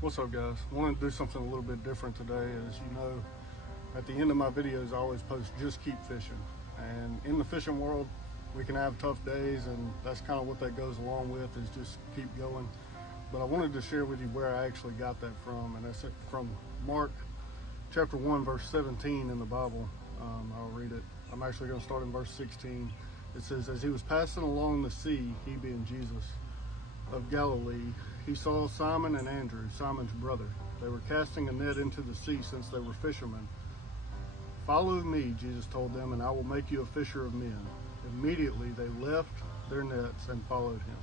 What's up, guys? I wanted to do something a little bit different today. As you know, at the end of my videos I always post just keep fishing, and in the fishing world we can have tough days, and that's kind of what that goes along with, is just keep going. But I wanted to share with you where I actually got that from, and that's from Mark chapter 1 verse 17 in the Bible. I'll read it. I'm actually going to start in verse 16. It says, as he was passing along the sea, he being Jesus of Galilee, he saw Simon and Andrew, Simon's brother. They were casting a net into the sea, since they were fishermen. Follow me, Jesus told them, and I will make you a fisher of men. Immediately they left their nets and followed him.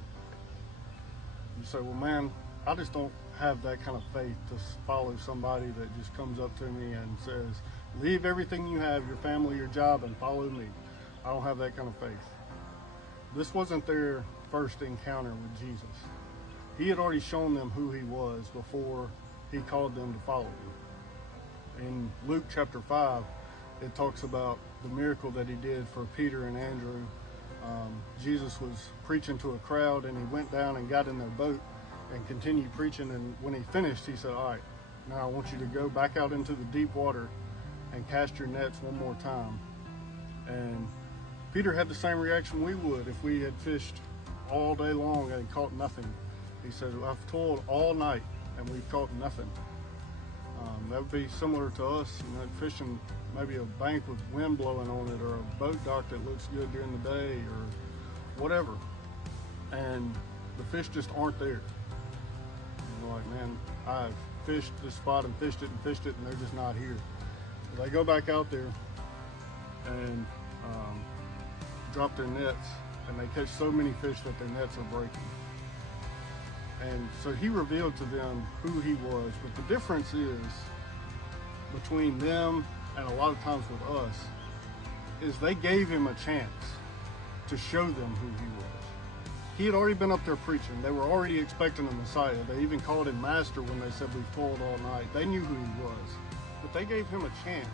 You say, well, man, I just don't have that kind of faith to follow somebody that just comes up to me and says, leave everything you have, your family, your job, and follow me. I don't have that kind of faith. This wasn't their first encounter with Jesus. He had already shown them who he was before he called them to follow him. In Luke chapter 5, it talks about the miracle that he did for Peter and Andrew. Jesus was preaching to a crowd, and he went down and got in their boat and continued preaching. And when he finished, he said, all right, now I want you to go back out into the deep water and cast your nets one more time. And Peter had the same reaction we would if we had fished all day long and caught nothing. He said, I've toiled all night and we've caught nothing. That would be similar to us, fishing maybe a bank with wind blowing on it, or a boat dock that looks good during the day, or whatever. And the fish just aren't there. And you're like, man, I've fished this spot and fished it, and they're just not here. So they go back out there and drop their nets, and they catch so many fish that their nets are breaking. And so he revealed to them who he was. But the difference is between them and a lot of times with us is they gave him a chance to show them who he was. He had already been up there preaching. They were already expecting a Messiah. They even called him Master when they said we've toiled all night. They knew who he was. But they gave him a chance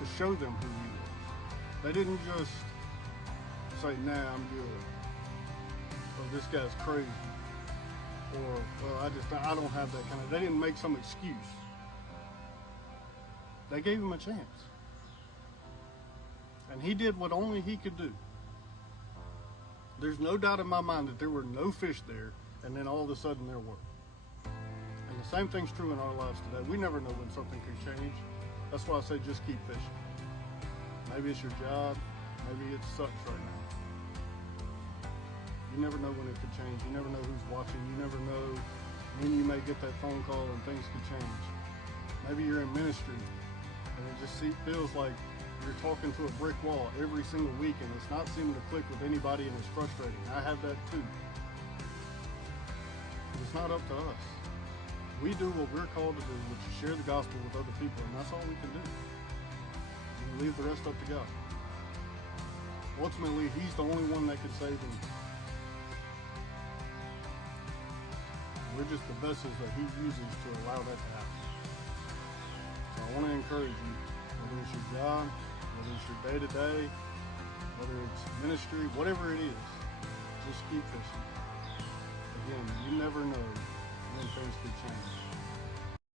to show them who he was. They didn't just say, nah, I'm good. Or this guy's crazy. Or, well, I don't have that kind of, they didn't make some excuse. They gave him a chance. And he did what only he could do. There's no doubt in my mind that there were no fish there, and then all of a sudden there were. And the same thing's true in our lives today. We never know when something can change. That's why I say just keep fishing. Maybe it's your job, maybe it sucks right now. You never know when it could change. You never know who's watching. You never know when you may get that phone call and things could change. Maybe you're in ministry and it just feels like you're talking to a brick wall every single week, and it's not seeming to click with anybody, and it's frustrating. I have that too. But it's not up to us. We do what we're called to do, which is share the gospel with other people, and that's all we can do. And leave the rest up to God. Ultimately, he's the only one that can save them. We're just the vessels that he uses to allow that to happen. So I want to encourage you, whether it's your job, whether it's your day-to-day, whether it's ministry, whatever it is, just keep fishing. Again, you never know when things could change.